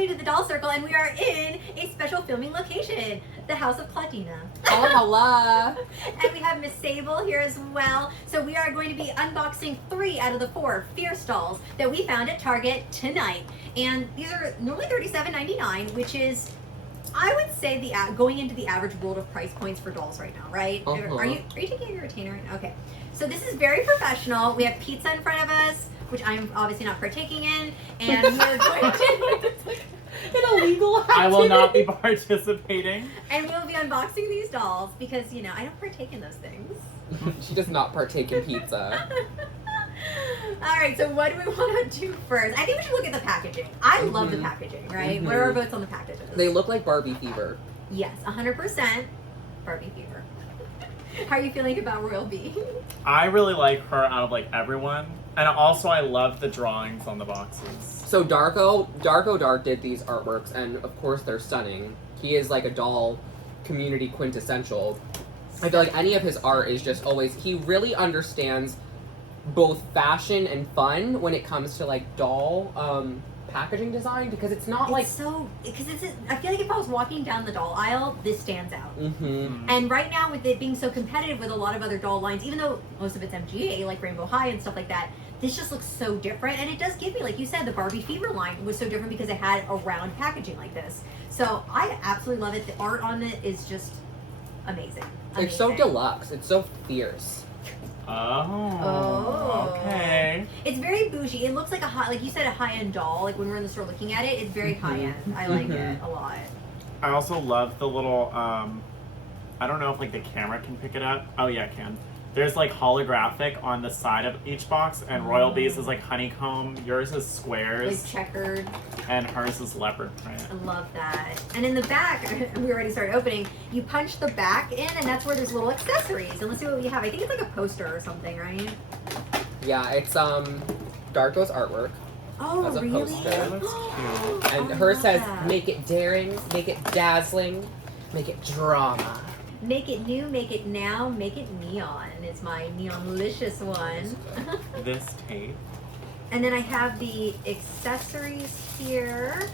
everybody to the Doll Circle, and we are in a special filming location, the house of Clawdeena. Hola. And we have Miss Sable here as well. So we are going to be unboxing 3 out of the 4 Fierce dolls that we found at Target tonight. And these are normally $37.99, which is, I would say, going into the average world of price points for dolls right now, right? Are you taking your retainer right now? Okay. So this is very professional. We have pizza in front of us, which I'm obviously not partaking in, and we're going to an illegal activity. I will not be participating. And we'll be unboxing these dolls because, you know, I don't partake in those things. She does not partake in pizza. Alright, so what do we want to do first? I think we should look at the packaging. I love the packaging, right? What are our votes on the packages? They look like Barbie Fever. Yes, 100% Barbie Fever. How are you feeling about Royal B? I really like her out of like everyone. And also I love the drawings on the boxes. So Dark did these artworks, and of course they're stunning. He is like a doll community quintessential. I feel like any of his art is just always, he really understands both fashion and fun when it comes to like doll packaging design, because it's not I feel like if I was walking down the doll aisle, this stands out. Mm-hmm. And right now, with it being so competitive with a lot of other doll lines, even though most of it's MGA, like Rainbow High and stuff like that, this just looks so different. And it does give me, like you said, the Barbie Fever line was so different because it had a round packaging like this. So I absolutely love it. The art on it is just amazing. It's so deluxe. It's so fierce. Oh, okay. It's very bougie. It looks like like you said, a high-end doll. Like when we're in the store looking at it, it's very high-end. I like it a lot. I also love the little, I don't know if like the camera can pick it up. Oh yeah, it can. There's like holographic on the side of each box, and Royal B's is like honeycomb. Yours is squares. Like checkered. And hers is leopard print. I love that. And in the back, we already started opening, you punch the back in, and that's where there's little accessories. And let's see what we have. I think it's like a poster or something, right? Yeah, it's Darko's artwork. Oh, as a really? poster. That looks cute. And hers says, make it daring, make it dazzling, make it drama. Make it new, make it now, make it neon. It's my neon-licious one. This tape. And then I have the accessories here.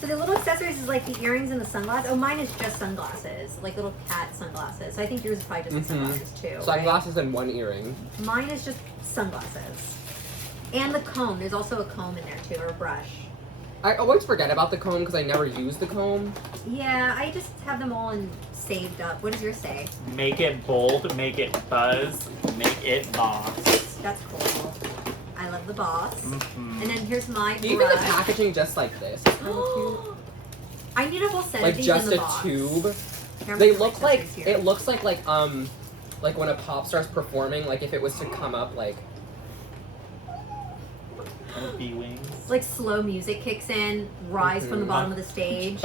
So the little accessories is like the earrings and the sunglasses. Oh, mine is just sunglasses, like little cat sunglasses. So I think yours is probably just sunglasses too. Sunglasses and one earring. Mine is just sunglasses. And the comb. There's also a comb in there too, or a brush. I always forget about the comb because I never use the comb. Yeah, I just have them all saved up. What does yours say? Make it bold, make it buzz, make it boss. That's cool. I love the boss. Mm-hmm. And then here's my brush. Even the packaging just like this. It's kind of cute. I need a whole set Like of these just in the a box. tube. Here, They I'm gonna look put like, accessories here. it looks like when a pop star's performing, like if it was to come up like. Bee wings. Like slow music kicks in, rise from the bottom of the stage.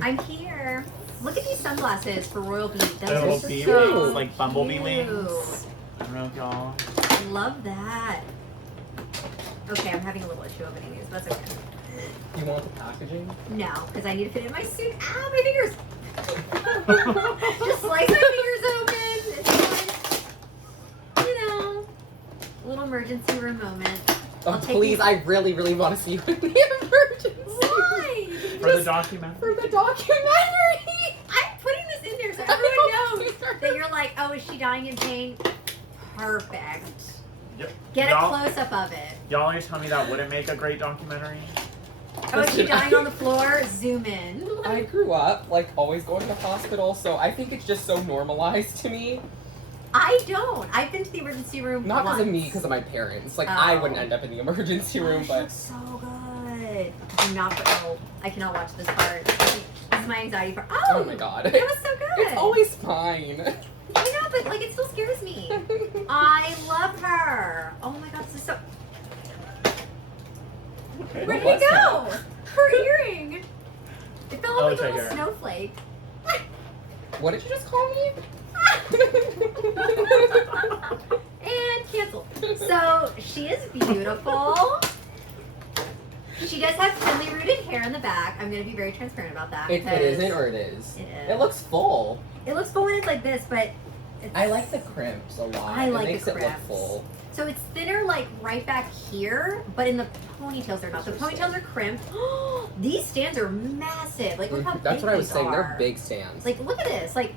I'm here. Look at these sunglasses for Royal Bee. Those are Little so bee cute. wings, like bumblebee wings. I don't know if y'all. Love that. Okay, I'm having a little issue opening these, but that's okay. You want the packaging? No, because I need to fit it in my suit. Ow, my fingers! Just slice my fingers open. It's fine. You know, a little emergency room moment. Oh, please, I really, really want to see you in the emergency. Why? For the document. For the documentary. I'm putting this in there so everyone knows that you're like, oh, is she dying in pain? Perfect. Get a close-up of it. Y'all always tell me that wouldn't make a great documentary. Oh, is she dying on the floor? Zoom in. I grew up, like, always going to the hospital, so I think it's just so normalized to me. I don't. I've been to the emergency room Not because once. of me, because of my parents. Like, I wouldn't end up in the emergency room, She but... looks so good. Do not put, oh, I cannot watch this part. This is my anxiety part. Oh, Oh my god. That was so good. It's always fine. I know, but like it still scares me. I love her. Oh my god, this is so... Okay. Where did What it was go? Her earring. It fell off Oh, like it's a right little here. snowflake. What did you just call me? And canceled. So she is beautiful. She does have thinly rooted hair in the back. I'm going to be very transparent about that. It because isn't, or it is? It is. It looks full. It looks full when it's like this, but it's... I like the crimps a lot. I like it makes the it look crimps. full. So it's thinner, like right back here, but in the ponytails they're not. The ponytails are crimped. These stands are massive. Like look how big That's what I was these saying. are. They're big stands. Like look at this. Like,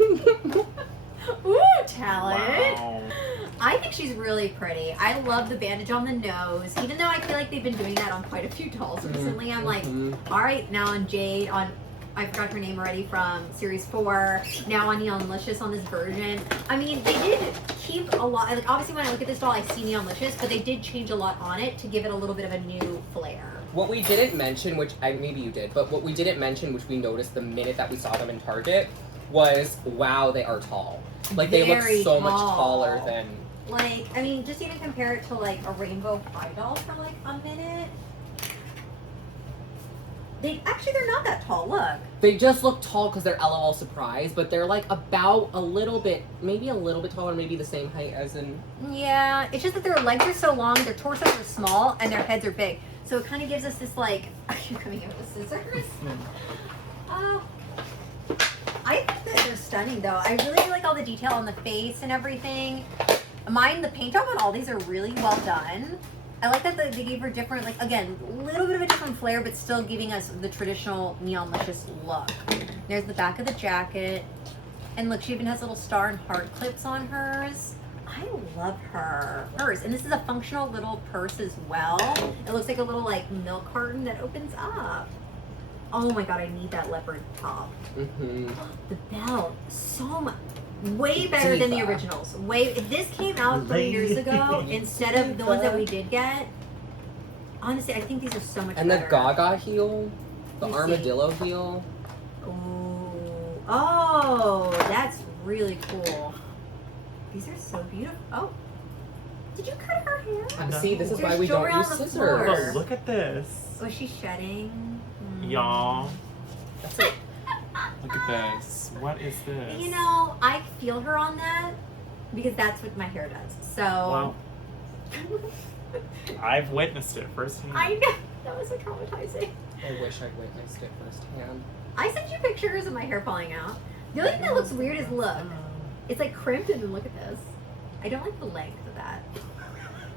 ooh, talent. Wow. I think she's really pretty. I love the bandage on the nose, even though I feel like they've been doing that on quite a few dolls recently. I'm like, all right, now on Jade, on I forgot her name already from series 4. Now on Neonlicious on this version. I mean, they did keep a lot. Like obviously, when I look at this doll, I see Neonlicious, but they did change a lot on it to give it a little bit of a new flair. What we didn't mention, which maybe you did, but what we didn't mention, which we noticed the minute that we saw them in Target, was wow, they are tall. Like they look Very so much tall. taller than. Like, I mean, just even compare it to like a Rainbow High doll for like a minute. They're not that tall. Look. They just look tall because they're LOL surprise, but they're like about a little bit, maybe a little bit taller, maybe the same height as in. Yeah, it's just that their legs are so long, their torsos are small, and their heads are big. So it kind of gives us this like. Are you coming in with scissors? Oh. I think that they're stunning though. I really like all the detail on the face and everything. The paint job on all these are really well done. I like that they gave her different, like again, a little bit of a different flair, but still giving us the traditional Neonlicious look. There's the back of the jacket. And look, she even has little star and heart clips on hers. I love her. Hers. And this is a functional little purse as well. It looks like a little like milk carton that opens up. Oh my god, I need that leopard top. Mm-hmm. The belt, so much, way better than the originals. If this came out 3 years ago instead of the ones that we did get, honestly, I think these are so much And better. the Gaga heel, the Let me armadillo heel. Ooh. Oh, that's really cool. These are so beautiful. Oh, did you cut her hair? No. See, this is There's why we jewelry don't on use the scissors. floor. Oh, look at this. Was she shedding? Y'all. That's it. Look at this. What is this? You know, I feel her on that because that's what my hair does. So. Well, I've witnessed it firsthand. I know. That was so traumatizing. I wish I'd witnessed it firsthand. I sent you pictures of my hair falling out. The only thing that looks weird is look. It's like crimped and then look at this. I don't like the length of that.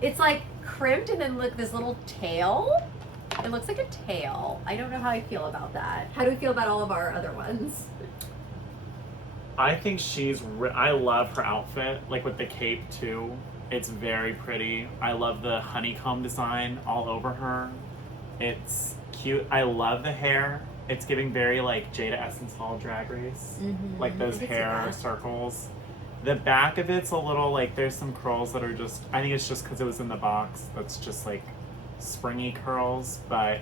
It's like crimped and then look this little tail. It looks like a tail. I don't know how I feel about that. How do we feel about all of our other ones? I think I love her outfit, like with the cape too. It's very pretty. I love the honeycomb design all over her. It's cute. I love the hair. It's giving very like Jada Essence Hall Drag Race. Like those I could see hair that. circles. The back of it's a little like there's some curls that are just, I think it's just because it was in the box. That's just like springy curls. But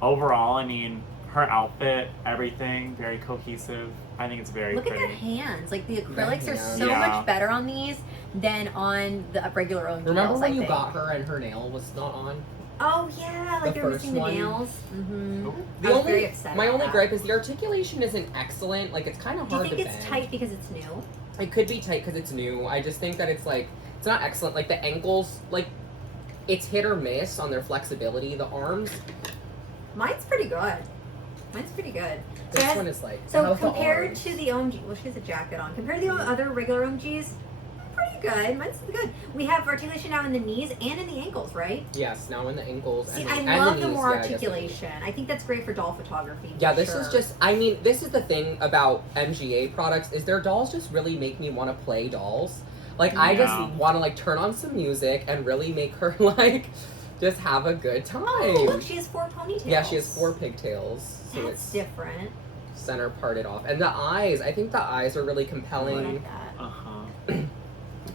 overall, I mean, her outfit, everything, very cohesive. I think it's very Look pretty. at their hands. Like the acrylics are hands. so Yeah. much better on these than on the regular OMG Remember dolls, when I you think. got her and her nail was not on? Oh yeah, like The they're first missing the one? nails. Mm-hmm. The I was only, very upset my about only that. gripe is the articulation isn't excellent. Like it's kind of Do you hard think to it's bend. tight because it's new? It could be tight because it's new. I just think that it's like it's not excellent. Like the ankles, like it's hit or miss on their flexibility. The arms, Mine's pretty good. Mine's pretty good. this So, one is like so how's the compared arms? to the OMG, well, she has a jacket on. Compared to the other regular OMGs, pretty good. Mine's good. We have articulation now in the knees and in the ankles, right? Yes, now in the ankles. See, and I and love the the knees, more yeah, I guess. articulation. I think that's great for doll photography. Yeah, for this sure. is just. I mean, this is the thing about MGA products is their dolls just really make me want to play dolls. Like I Yeah. just want to like turn on some music and really make her like just have a good time. Oh, look, she has 4 ponytails. Yeah, she has 4 pigtails, so That's it's different. center parted off, and the eyes. I think the eyes are really I compelling. like that. Uh-huh.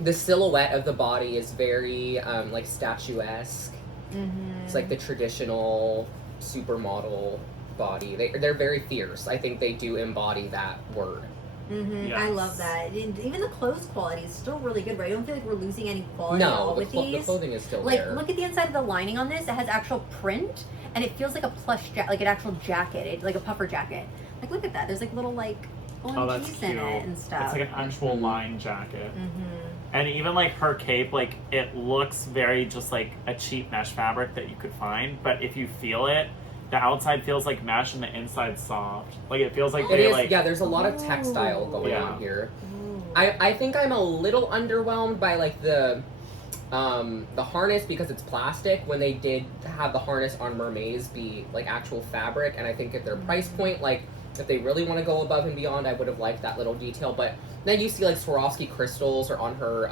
The silhouette of the body is very like statuesque. Mm-hmm. It's like the traditional supermodel body. They're very fierce. I think they do embody that word. Mm-hmm. I Yes. love that. And even the clothes quality is still really good, but I don't feel like we're losing any quality at all No, the, with the these. clothing is still Like, there. look at the inside of the lining on this. It has actual print, and it feels like a plush, like an actual jacket, like a puffer jacket. Like, look at that. There's like little like Oh, that's OMGs in cute. it and stuff. It's like an actual line jacket. Mm-hmm. And even like her cape, like it looks very just like a cheap mesh fabric that you could find. But if you feel it, the outside feels like mesh and the inside soft. Like it feels like It they is, like yeah, there's a lot of textile Ooh. going Yeah. on here. Ooh. I think I'm a little underwhelmed by like the harness because it's plastic when they did have the harness on mermaids be like actual fabric, and I think at their price point, like if they really want to go above and beyond, I would have liked that little detail. But then you see like Swarovski crystals or on her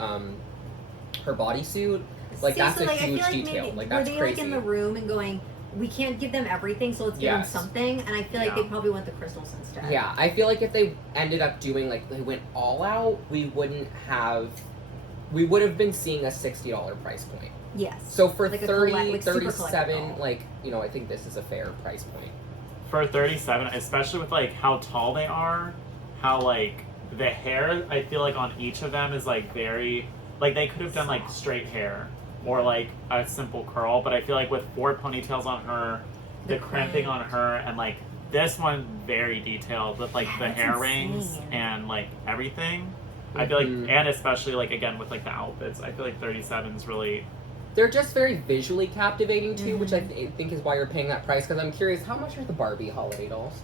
her bodysuit, like that's so, a like, huge I feel like detail. maybe, Like that's were they crazy. like in the room and going, we can't give them everything, so let's give them Yes. something? And I feel like they probably want the crystals instead. Yeah, I feel like if they ended up doing like they went all out, we would have been seeing a $60 price point. Yes. So for Like a 30, like super 37, collectible. like, you know, I think this is a fair price point. For 37, especially with like how tall they are, how like the hair, I feel like on each of them is like very, like they could have done like straight hair or like a simple curl, but I feel like with 4 ponytails on her, the crimping on her, and like this one very detailed with like the that's hair insane. rings and like everything. I feel like, Mhm. and especially like again with like the outfits, I feel like 37 is really. They're just very visually captivating too, which I Mm-hmm. think is why you're paying that price. Because I'm curious, how much are the Barbie holiday dolls?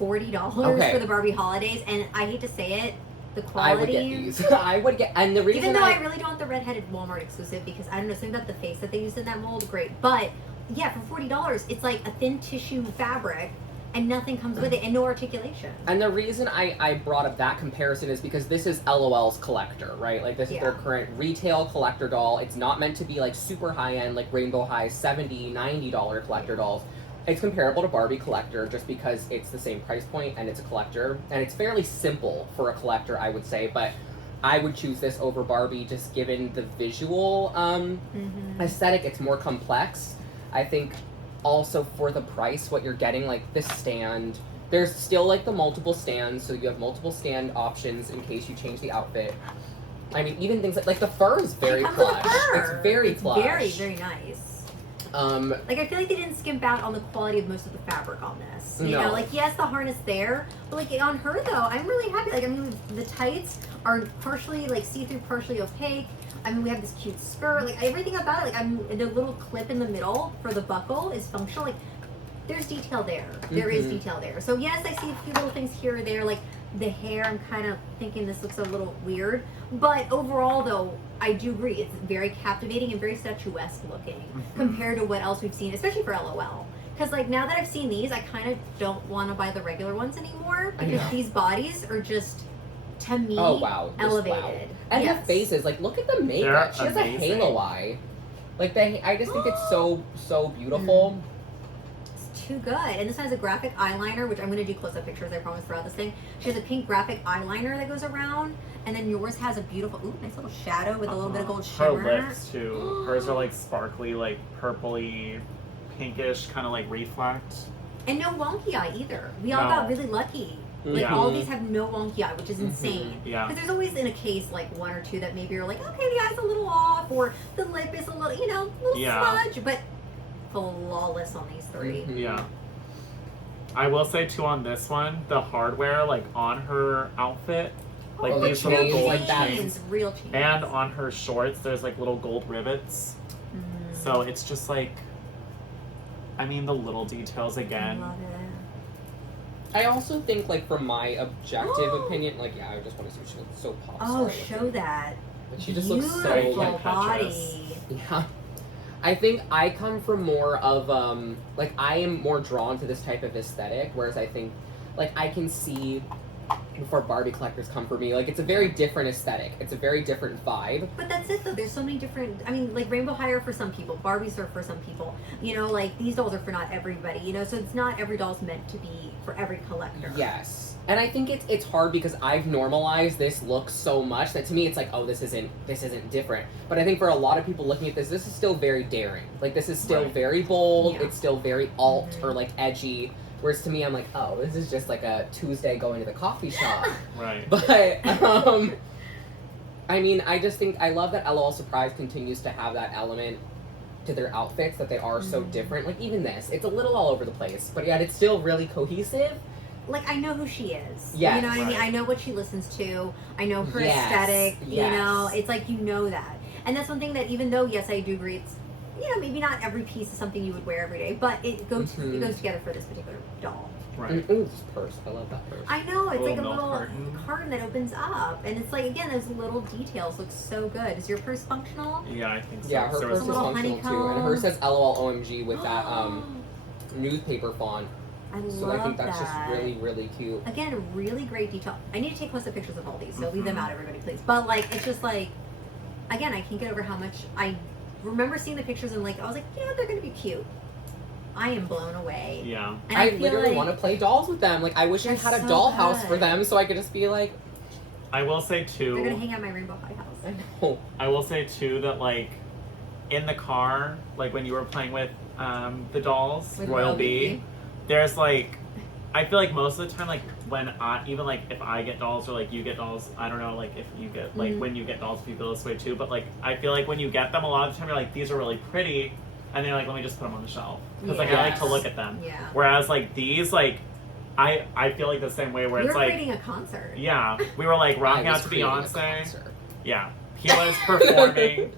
$40 Okay. for the Barbie holidays, and I hate to say it, the I would quality. get these. I would get, and the reason Even though I really don't want the redheaded Walmart exclusive because I don't know, something about the face that they used in that mold, great. But yeah, for $40, it's like a thin tissue fabric and nothing comes with it and no articulation. And the reason I brought up that comparison is because this is LOL's collector, right? Like this is their Yeah. current retail collector doll. It's not meant to be like super high end, like Rainbow High $70, $90 collector dolls. It's comparable to Barbie collector just because it's the same price point and it's a collector. And it's fairly simple for a collector, I would say, but I would choose this over Barbie just given the visual aesthetic. It's more complex. I think also for the price, what you're getting, like this stand, there's still like the multiple stands, so you have multiple stand options in case you change the outfit. I mean, even things like the fur is very It comes with plush. a fur. It's very plush. Very, very nice. Like I feel like they didn't skimp out on the quality of most of the fabric on this. You No. know, like yes, the harness there, but like on her though, I'm really happy. Like I mean, the tights are partially like see-through, partially opaque. I mean, we have this cute skirt. Like everything about it, like the little clip in the middle for the buckle is functional. Like there's detail there. There is Mhm. detail there. So yes, I see a few little things here or there. Like the hair, I'm kind of thinking this looks a little weird. But overall, though, I do agree. It's very captivating and very statuesque looking compared to what else we've seen, especially for LOL. Because like now that I've seen these, I kind of don't want to buy the regular ones anymore I because know. these bodies are just, to me, Oh wow, just elevated. wow. And the faces, like look at the makeup. They're She has a amazing. halo eye. Like I just think it's so beautiful. It's too good. And this has a graphic eyeliner, which I'm going to do close-up pictures, I promise, throughout this thing. She has a pink graphic eyeliner that goes around. And then yours has a beautiful, ooh, nice little shadow with a little bit of gold Her shimmer. lips too. Hers are like sparkly, like purpley, pinkish, kind of like reflect. And no wonky eye either. We all No. got really lucky. Like Yeah. all of these have no wonky eye, which is insane. Yeah. Because there's always in a case like one or two that maybe are like, okay, the eye's a little off, or the lip is a little, you know, a little Yeah. smudge, but flawless on these three. Mhm. Yeah. I will say too on this one, the hardware like on her outfit, like Oh, these the little chains, gold like that. chains, Real chains. and on her shorts there's like little gold rivets. Mm. So it's just like, I mean the little details I again. love it. I also think, like, from my objective opinion, like, yeah, I just want to see what she looks so pop Oh, star show looking. that. Like, she just looks so, Beautiful like, body. yeah. I think I come from more of, like, I am more drawn to this type of aesthetic, whereas I think, like, I can see before Barbie collectors come for me, like, it's a very different aesthetic. It's a very different vibe. But that's it though. There's so many different. I mean, like Rainbow High are for some people, Barbies are for some people. You know, like these dolls are for not everybody. You know, so it's not every doll's meant to be for every collector. Yes. And I think it's hard because I've normalized this look so much that to me it's like, oh, this isn't different. But I think for a lot of people looking at this is still very daring. Like this is still Right. very bold. Yeah. It's still very alt Mhm. or like edgy. Whereas to me, I'm like, oh, this is just like a Tuesday going to the coffee shop. Right. But I mean, I just think I love that LOL Surprise continues to have that element to their outfits that they are so Mhm. different. Like even this, it's a little all over the place, but yet it's still really cohesive. Like I know who she is. Yes. You know what I mean? Right. I know what she listens to. I know her Yes. aesthetic. Yes. You know, it's like you know that. And that's one thing that even though yes, I do agree. It's maybe not every piece is something you would wear every day, but it goes Mhm. it goes together for this particular doll. Right. Ooh, this purse. I love that purse. I know, it's like a Little milk little carton. carton that opens up. And it's like, again, those little details look so good. Is your purse functional? Yeah, I think so. Yeah, her There purse was is little functional too, honeycomb. and hers says LOL OMG with that newspaper font. I So love I think that's that. just really, really cute. Again, really great detail. I need to take close-up pictures of all these, so leave them Mhm. out, everybody, please. But like, it's just like, again, I can't get over how much I remember seeing the pictures and like, I was like, you know what, they're gonna be cute. I am blown away. Yeah. And I feel literally like want to play dolls with them. Like, I wish I They're had a so dollhouse for good. them so I could just be like, I will say they're gonna too. hang out my Rainbow High House. I know. I will say too that like in the car, like when you were playing with the dolls, With Royal Royal B, B. there's like I feel like most of the time, like when I even like if I get dolls or like you get dolls, I don't know like if you get like Mhm. when you get dolls, if you feel this way too. But like I feel like when you get them, a lot of the time you're like these are really pretty, and then you're like let me just put them on the shelf because like I like to Yes. look at them. Yeah. Whereas like these like I feel like the same way where We it's were like creating a concert. yeah we were like rocking I was out to creating a Beyonce. concert. Yeah, he was performing.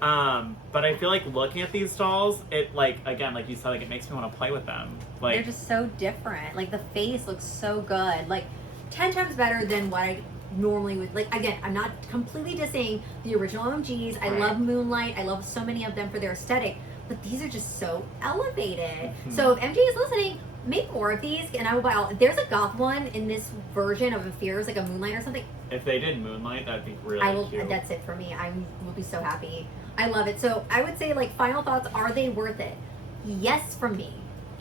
But I feel like looking at these dolls, it like again, like you said, like it makes me want to play with them. They're Like just so different. Like the face looks so good. Like 10 times better than what I normally would. Like again, I'm not completely dissing the original OMGs. I Right. love Moonlight. I love so many of them for their aesthetic. But these are just so elevated. Mhm. So if MG is listening, make more of these, and I will buy all. There's a goth one in this version of Fierce, like a Moonlight or something. if they did Moonlight, that'd be really I will. cute. That's it for me. I will be so happy. I love it. So I would say, like, final thoughts: are they worth it? Yes, from me.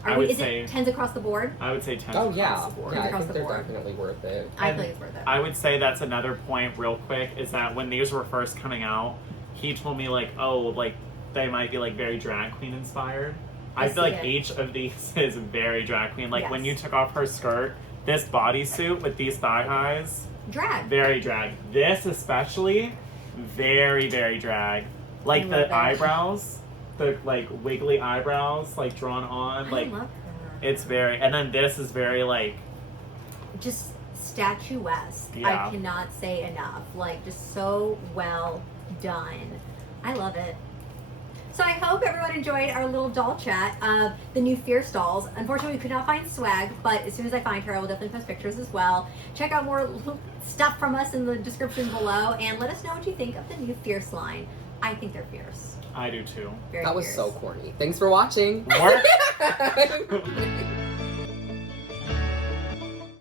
I would is say- it 10s across the board? I would say 10 Oh across yeah, the board. yeah. I Across think the they're board. definitely worth it. I And feel it's worth it. I would say that's another point, real quick, is that when these were first coming out, he told me like, oh, like they might be like very drag queen inspired. I feel see like it. each of these is very drag queen. Like when you Yes. took off her skirt, this bodysuit with these thigh highs, Drag. very drag. This especially, very, very drag. Like I love the that. eyebrows, the like wiggly eyebrows, like drawn on, like I love her. it's very. And then this is very like Just statuesque. Yeah. I cannot say enough. Like, just so well done. I love it. So I hope everyone enjoyed our little doll chat of the new Fierce dolls. Unfortunately, we could not find swag, but as soon as I find her, I will definitely post pictures as well. Check out more stuff from us in the description below, and let us know what you think of the new Fierce line. I think they're fierce. I do too. Very That was fierce. so corny. Thanks for watching. More?